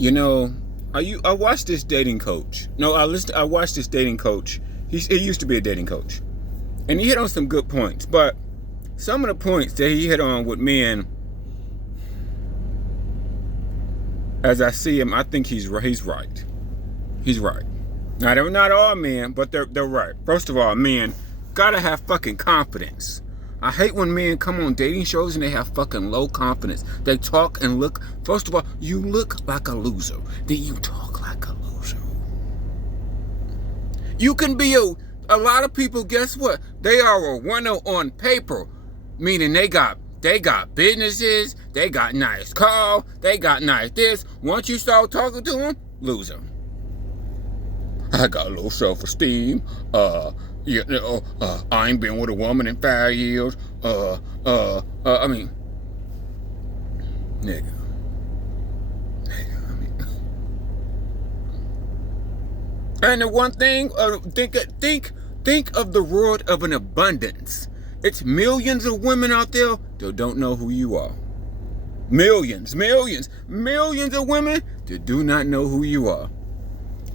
You know, I watched this dating coach. No, I watched this dating coach. He used to be a dating coach, and he hit on some good points. But some of the points that he hit on with men, as I see him, I think he's right. He's right. Now they're not all men, but they're right. First of all, men gotta have fucking confidence. I hate when men come on dating shows and they have fucking low confidence. They talk and look. First of all, you look like a loser. Then you talk like a loser. You can be a lot of people, guess what? They are a winner on paper. Meaning they got businesses, they got nice car, they got nice this. Once you start talking to them, loser. I got a low self-esteem. I ain't been with a woman in 5 years. I mean, nigga, I mean. And the one thing, think of the world of an abundance. It's millions of women out there that don't know who you are. Millions of women that do not know who you are.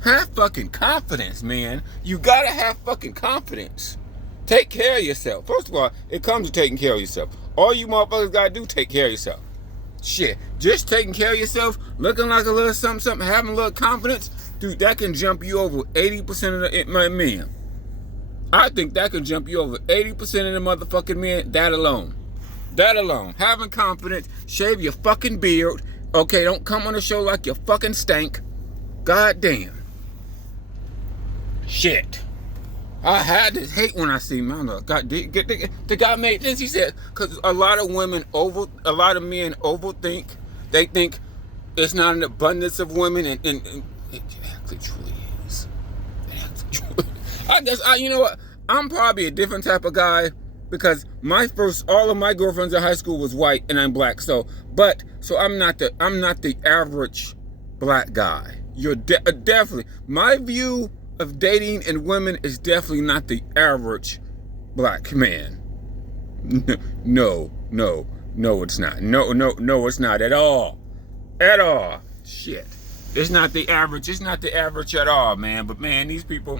Have fucking confidence, man. You gotta have fucking confidence. Take care of yourself. First of all, it comes to taking care of yourself. All you motherfuckers gotta do, take care of yourself. Shit, just taking care of yourself, looking like a little something, having a little confidence, dude, that can jump you over 80% of the men. I think that can jump you over 80% of the motherfucking men, that alone. That alone. Having confidence, shave your fucking beard. Okay, don't come on the show like you fucking stank. God damn. Shit. I had this hate when I see man. God, the guy made this. He said, because a lot of men overthink. They think it's not an abundance of women, and it actually truly is. I guess you know what? I'm probably a different type of guy because all of my girlfriends in high school was white and I'm black. So I'm not the average black guy. You're definitely my view of dating and women is definitely not the average black man. No, it's not. No, it's not at all. At all. Shit. It's not the average. It's not the average at all, man. But man, these people,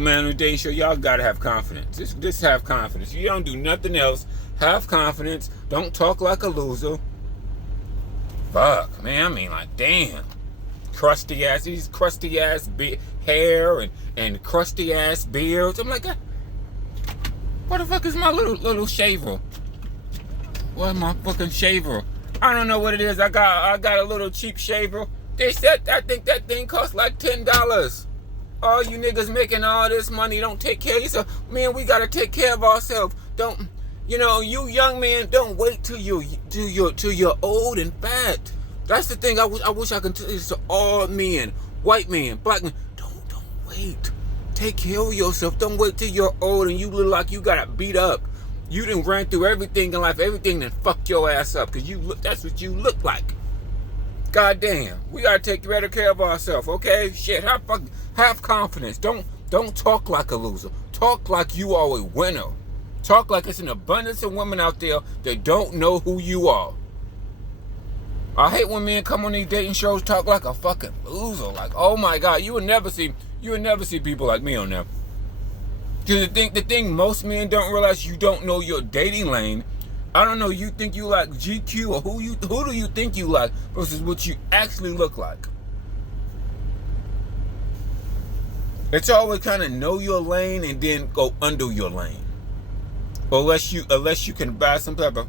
man, on the dating show, y'all gotta have confidence. Just have confidence. You don't do nothing else. Have confidence. Don't talk like a loser. Fuck, man. I mean, like, damn. These crusty ass hair and crusty ass beards. I'm like, what the fuck is my little shaver? What's my fucking shaver? I don't know what it is. I got a little cheap shaver. They said I think that thing costs like $10. All you niggas making all this money, don't take care of yourself. Man, we gotta take care of ourselves. Don't, you young men, don't wait till you're old and fat. That's the thing. I wish I could tell this to all men, white men, black men. Don't wait. Take care of yourself. Don't wait till you're old and you look like you got beat up. You done ran through everything in life, everything that fucked your ass up, because that's what you look like. God damn. We gotta take better care of ourselves, okay? Shit, have confidence. Don't talk like a loser. Talk like you are a winner. Talk like it's an abundance of women out there that don't know who you are. I hate when men come on these dating shows talk like a fucking loser. Like, oh my God, you would never see people like me on there. Because the thing most men don't realize, you don't know your dating lane. I don't know, you think you like GQ or who do you think you like versus what you actually look like. It's always kind of know your lane and then go under your lane. Unless you can buy some type of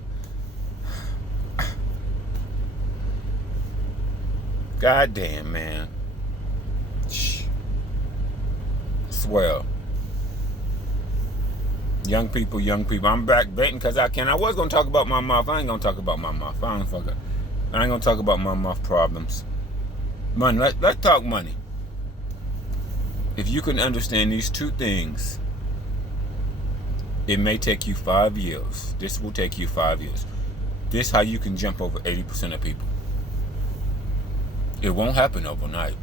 goddamn, man. Swell. Young people. I'm back betting because I can. I was going to talk about my mouth. I ain't going to talk about my mouth. I ain't going to talk about my mouth problems. Money. Let's talk money. If you can understand these two things, it may take you 5 years. This will take you 5 years. This how you can jump over 80% of people. It won't happen overnight.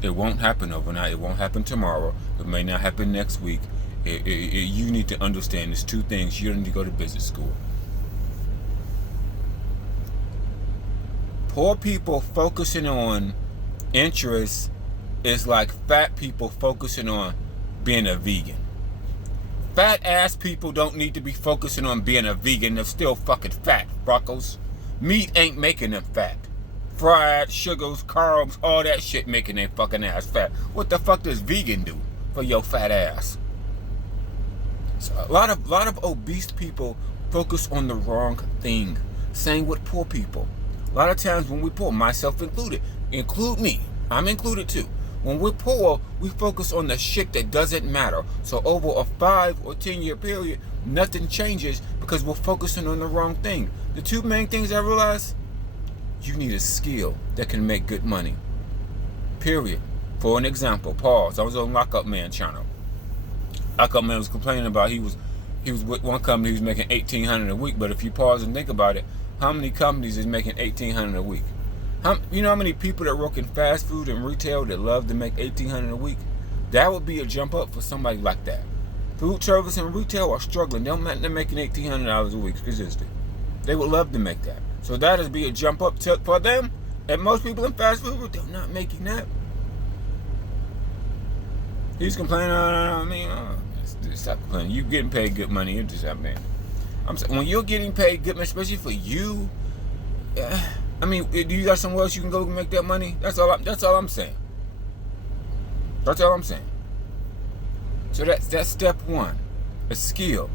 It won't happen tomorrow. It may not happen next week. You need to understand there's two things. You don't need to go to business school. Poor people focusing on interests is like fat people focusing on being a vegan. Fat ass people don't need to be focusing on being a vegan. They're still fucking fat, fuckers. Meat ain't making them fat. Fried, sugars, carbs, all that shit making their fucking ass fat. What the fuck does vegan do for your fat ass? So a lot of obese people focus on the wrong thing. Same with poor people. A lot of times when we poor, myself included, include me, I'm included too. When we're poor, we focus on the shit that doesn't matter. So over a 5 or 10 year period, nothing changes because we're focusing on the wrong thing. The two main things I realized, you need a skill that can make good money. Period. For an example, pause. I was on Lockup Man channel. Lockup Man was complaining about he was with one company, he was making $1,800 a week. But if you pause and think about it, how many companies is making $1,800 a week? You know how many people that work in fast food and retail that love to make $1,800 a week? That would be a jump up for somebody like that. Food service and retail are struggling. They're making $1,800 a week consistently. They would love to make that. So that would be a jump up for them. And most people in fast food, they're not making that. He's complaining. Stop complaining. You getting paid good money. You just have man. I'm saying when you're getting paid good money, especially for you. I mean, do you got somewhere else you can go make that money? That's all I'm saying. That's all I'm saying. So that's step one, a skill.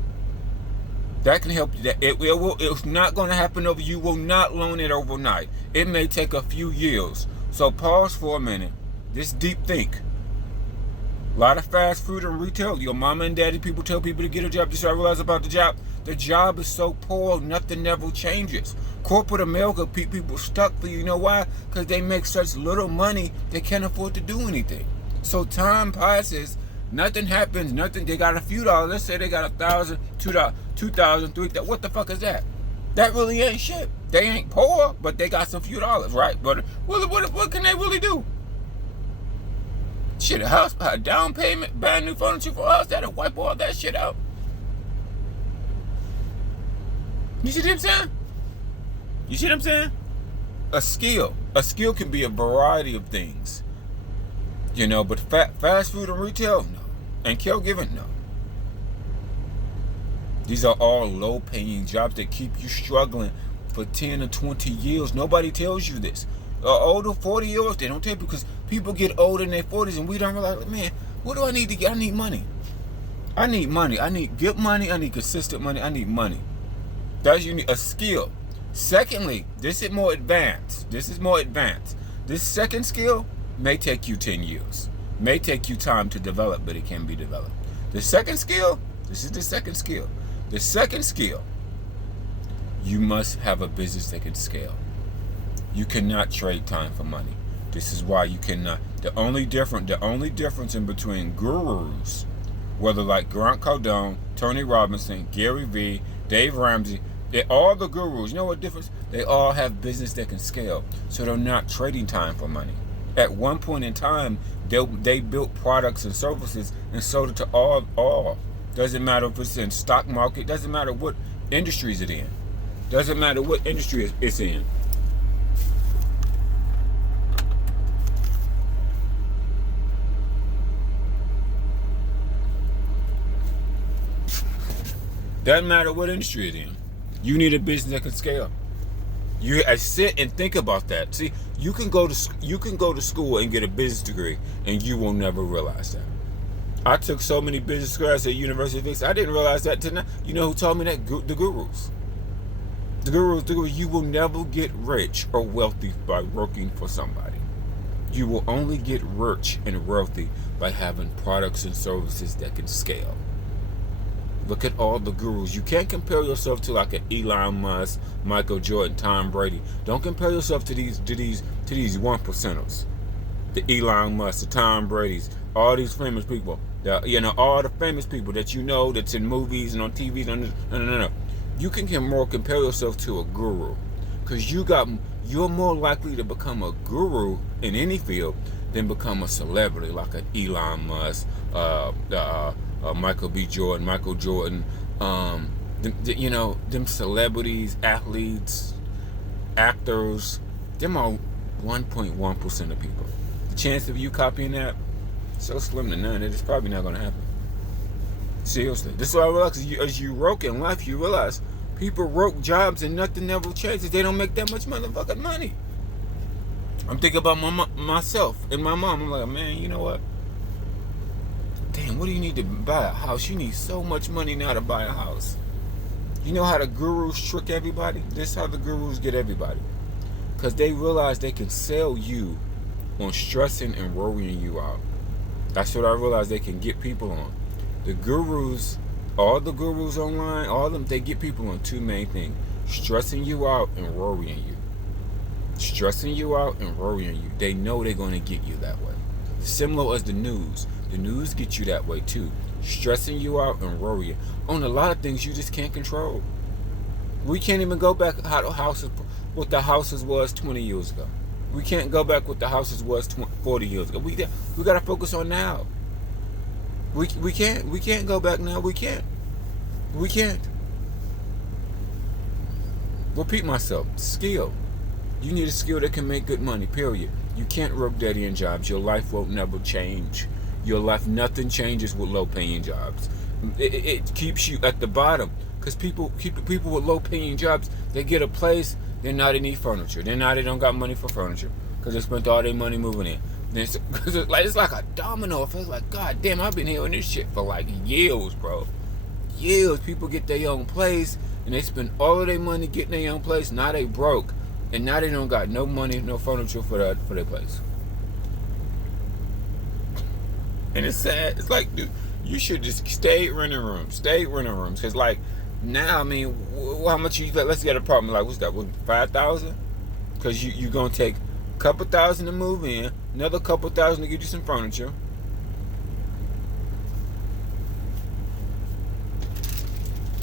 That can help you. It's not going to happen over. You will not learn it overnight. It may take a few years. So pause for a minute. Just deep think. A lot of fast food and retail. Your mama and daddy people tell people to get a job. Just so I realize about the job. The job is so poor, nothing ever changes. Corporate America, people stuck for you know why? Because they make such little money, they can't afford to do anything. So time passes, nothing happens, nothing. They got a few dollars. Let's say they got $1,000, $2,000, $3,000. What the fuck is that? That really ain't shit. They ain't poor, but they got some few dollars, right? But what can they really do? Shit, a house, a down payment, buying new furniture for us, that'll wipe all that shit out. You see what I'm saying? You see what I'm saying? A skill. A skill can be a variety of things. You know, but fast food and retail, no. And caregiving, no. These are all low-paying jobs that keep you struggling for 10 or 20 years. Nobody tells you this. Older 40-year-olds, they don't tell you because people get older in their 40s and we don't realize, man, what do I need to get? I need money. I need money. I need good money. I need consistent money. I need money. That's you need a skill. Secondly, this is more advanced. This second skill may take you 10 years. May take you time to develop, but it can be developed. The second skill, this is the second skill. The second skill, you must have a business that can scale. You cannot trade time for money. This is why you cannot. The only difference in between gurus, whether like Grant Cardone, Tony Robinson, Gary Vee, Dave Ramsey, all the gurus, you know what difference? They all have business that can scale. So they're not trading time for money. At one point in time, they built products and services and sold it to all. Doesn't matter if it's in stock market, doesn't matter what industries it's in. Doesn't matter what industry it's in. Doesn't matter what industry it's in. You need a business that can scale. You sit and think about that. See, you can go to school and get a business degree, and you will never realize that. I took so many business classes at University of Phoenix. I didn't realize that till now. You know who told me that? The gurus. The gurus. You will never get rich or wealthy by working for somebody. You will only get rich and wealthy by having products and services that can scale. Look at all the gurus. You can't compare yourself to like an Elon Musk, Michael Jordan, Tom Brady. Don't compare yourself to these one percenters. The Elon Musk, the Tom Brady's, all these famous people. All the famous people that you know that's in movies and on TV. No. You can compare yourself to a guru, because you're more likely to become a guru in any field than become a celebrity like an Elon Musk, Michael Jordan, them celebrities, athletes, actors. Them are 1.1% of people. The chance of you copying that, so slim to none, it's probably not going to happen. Seriously. This is what I realize. As you work in life, you realize people work jobs and nothing ever changes. They don't make that much motherfucking money. I'm thinking about myself and my mom. I'm like, man, you know what? Damn, what do you need to buy a house? You need so much money now to buy a house. You know how the gurus trick everybody? This is how the gurus get everybody. Because they realize they can sell you on stressing and worrying you out. That's what I realized they can get people on. The gurus, all the gurus online, all of them, they get people on two main things. Stressing you out and worrying you. Stressing you out and worrying you. They know they're going to get you that way. Similar as the news. The news gets you that way too. Stressing you out and worrying on a lot of things you just can't control. We can't even go back what the houses was 20 years ago. We can't go back what the houses was 40 years ago. We got to focus on now. We can't go back now. We can't. Repeat myself. Skill. You need a skill that can make good money, period. You can't work dead-end jobs. Your life won't never change. Your life, nothing changes with low-paying jobs. It keeps you at the bottom. Because people with low-paying jobs, they get a place, they're not in need furniture. They don't got money for furniture. Because they spent all their money moving in. Because it's like a domino effect. Like, God damn, I've been hearing this shit for like years, bro. Years. People get their own place, and they spend all of their money getting their own place. Now they broke. And now they don't got no money, no furniture for their place. And it's sad. It's like, dude, you should just stay renting rooms. Because, like, now, I mean, how much let's get an apartment. Like, what's that? $5,000? Because you're going to take a couple thousand to move in, another couple thousand to get you some furniture.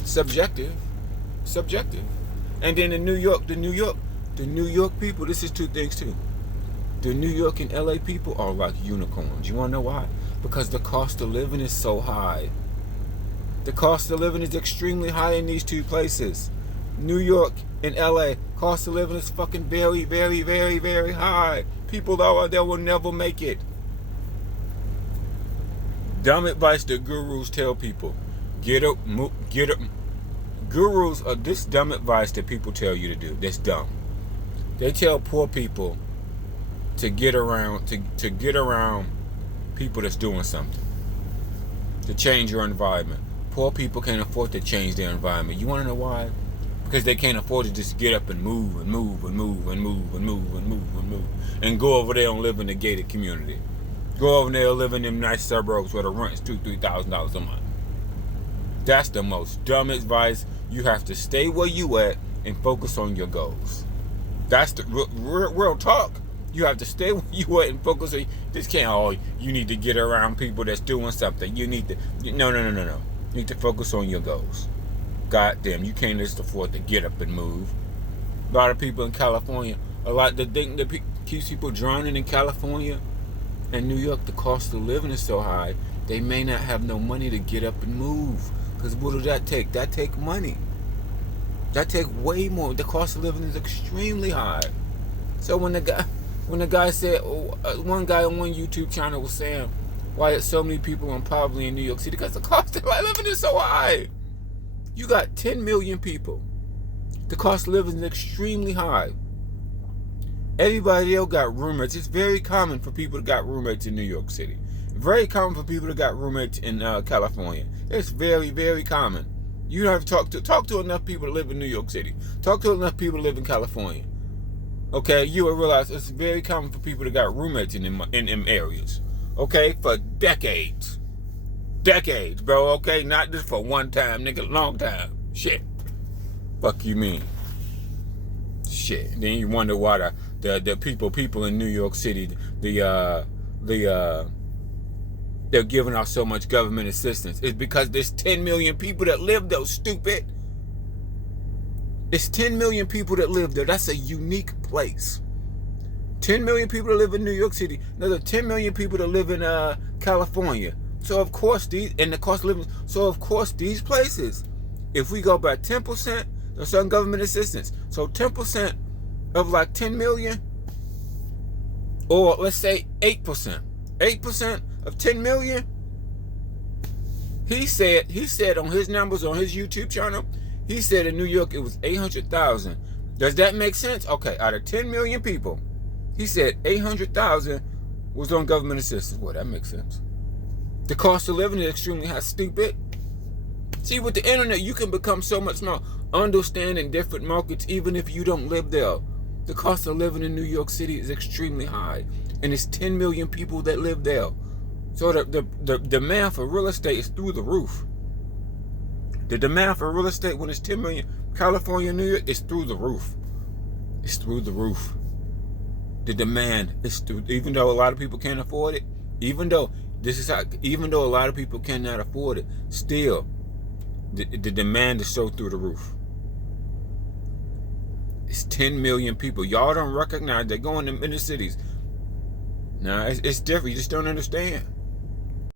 Subjective. And then the New York people, this is two things too. The New York and LA people are like unicorns. You want to know why? Because the cost of living is so high. The cost of living is extremely high in these two places. New York and LA, cost of living is fucking very, very, very, very high. People out there will never make it. Dumb advice that gurus tell people. Get up. Gurus are this dumb advice that people tell you to do. That's dumb. They tell poor people to get around people that's doing something. To change your environment. Poor people can't afford to change their environment. You want to know why? Because they can't afford to just get up and move and go over there and live in a gated community. Go over there and live in them nice suburbs where the rent is $2,000-$3,000 a month. That's the most dumb advice. You have to stay where you at and focus on your goals. That's the real talk. You have to stay where you at and focus on. This can't. You need to get around people that's doing something. You need to. No. You need to focus on your goals. God damn, you can't just afford to get up and move. A lot of people in California, the thing that keeps people drowning in California and New York, the cost of living is so high, they may not have no money to get up and move. Because what does that take? That take money. That take way more. The cost of living is extremely high. So when the guy said, one guy on one YouTube channel was saying, why are so many people in poverty in New York City? Because the cost of living is so high. You got 10 million people. The cost of living is extremely high. Everybody else got roommates. It's very common for people to got roommates in New York City. Very common for people to got roommates in California. It's very, very common. You have to talk to enough people to live in New York City. Talk to enough people to live in California. Okay, you will realize it's very common for people to got roommates in them areas. Okay, for decades. Decades, bro, okay? Not just for one time, nigga, long time. Shit. Fuck you mean? Shit. Then you wonder why the people in New York City, they're giving out so much government assistance. It's because there's 10 million people that live there, stupid. It's 10 million people that live there. That's a unique place. 10 million people that live in New York City. Another 10 million people that live in California. So of course these places, if we go by 10%, there's some government assistance. So 10% of like 10 million, Or let's say 8%. 8% of 10 million. He said on his numbers on his YouTube channel, he said in New York it was 800,000. Does that make sense? Okay, out of 10 million people, he said 800,000 was on government assistance. Well, that makes sense. The cost of living is extremely high. Stupid. See, with the internet, you can become so much more understanding different markets, even if you don't live there. The cost of living in New York City is extremely high, and it's 10 million people that live there. So the demand for real estate is through the roof. The demand for real estate when it's 10 million, California, New York, is through the roof. It's through the roof. The demand is through, even though a lot of people can't afford it, even though a lot of people cannot afford it, still, the demand is so through the roof. It's 10 million people. Y'all don't recognize they're going to inner cities. Nah, it's different. You just don't understand.